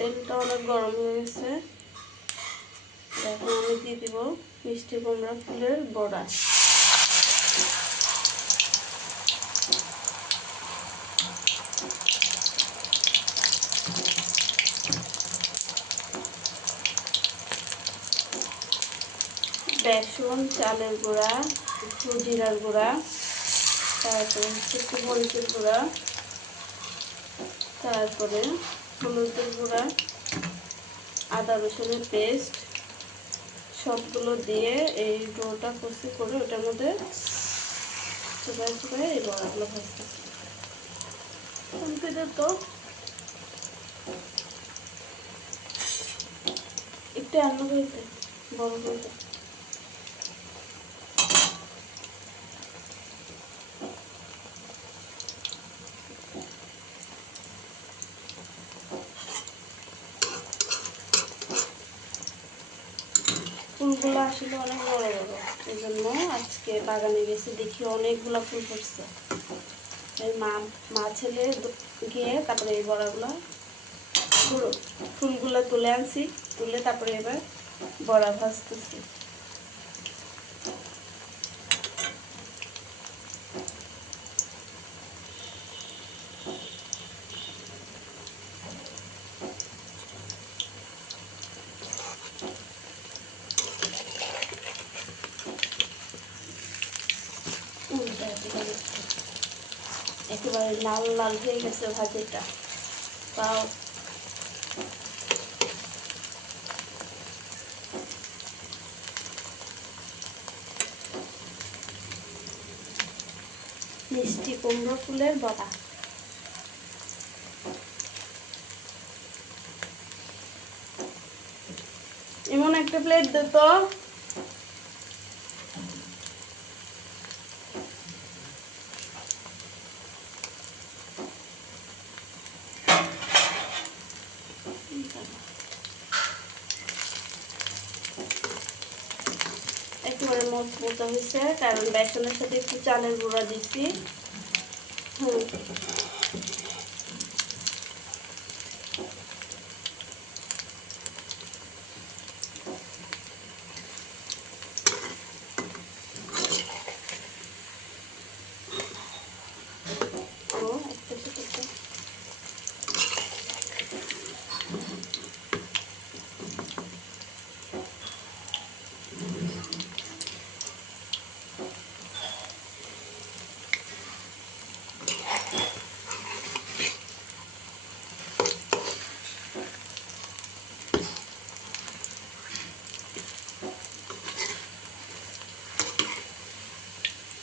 তেলটা অনেক গরম হয়ে গেছে। এখন আমি দিয়ে দিব মিষ্টি কুমড়া ফুলের বড়া। বেসন, চালের গুঁড়া, একটু জিরার গুঁড়া, তারপরে একটু মরিচের গুঁড়া, তারপরে হলুদের গুঁড়া, আদা রসুনের পেস্ট সবগুলো দিয়ে এই ডোটা কষে করে ওটার মধ্যে চুবাই চুবাই এই বড়াগুলো ভাজতেছি। তো একটু আলু হইতে বড় হইতে ফুলগুলো আসলে অনেক বড় বড়, এই জন্য আজকে বাগানে গেছে দেখি অনেকগুলো ফুল ফুটছে। এই মা ছেলে গিয়ে তারপরে এই বড়াগুলো ফুলগুলো তুলে আনছি, তুলে তারপরে এবার বড়া ভাজতেছি। একেবারে লাল লাল হয়ে গেছে ভাজিটা। তাও মিষ্টি কুমড়ো ফুলের বড়া। এমন একটা প্লেট দে তো। একেবারে মচমচা হয়েছে, কারণ বেসনের সাথে একটু চালের গুঁড়া দিচ্ছি।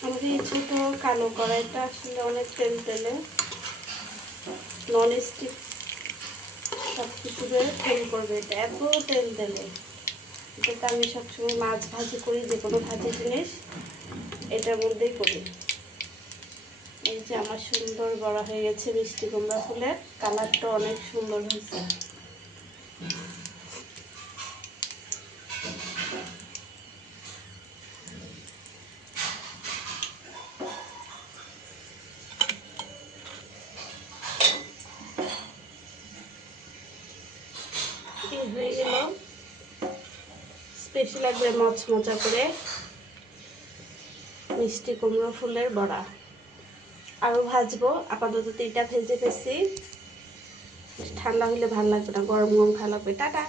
আমাদের এই ছোট কালো কড়াইটা আসলে অনেক তেল তেলে, নন স্টিক সব কিছুতে ফেল করবে, এটা এত তেল তেলে। এটাতে আমি সবসময় মাছ ভাজি করি, যে কোনো ভাজি জিনিস এটার মধ্যেই করি। এই যে আমার সুন্দর বড়া হয়ে গেছে মিষ্টি কুমড়া ফুলের, কালারটা অনেক সুন্দর হয়েছে। হয়ে গেল স্পেশাল একবার মচমচা করে মিষ্টি কুমড়ো ফুলের বড়া। আরও ভাজবো, আপাতত এটা ভেজে ফেলছি, ঠান্ডা হলে ভালো লাগবে না, গরম গরম ভালো লাগবে। টাটা।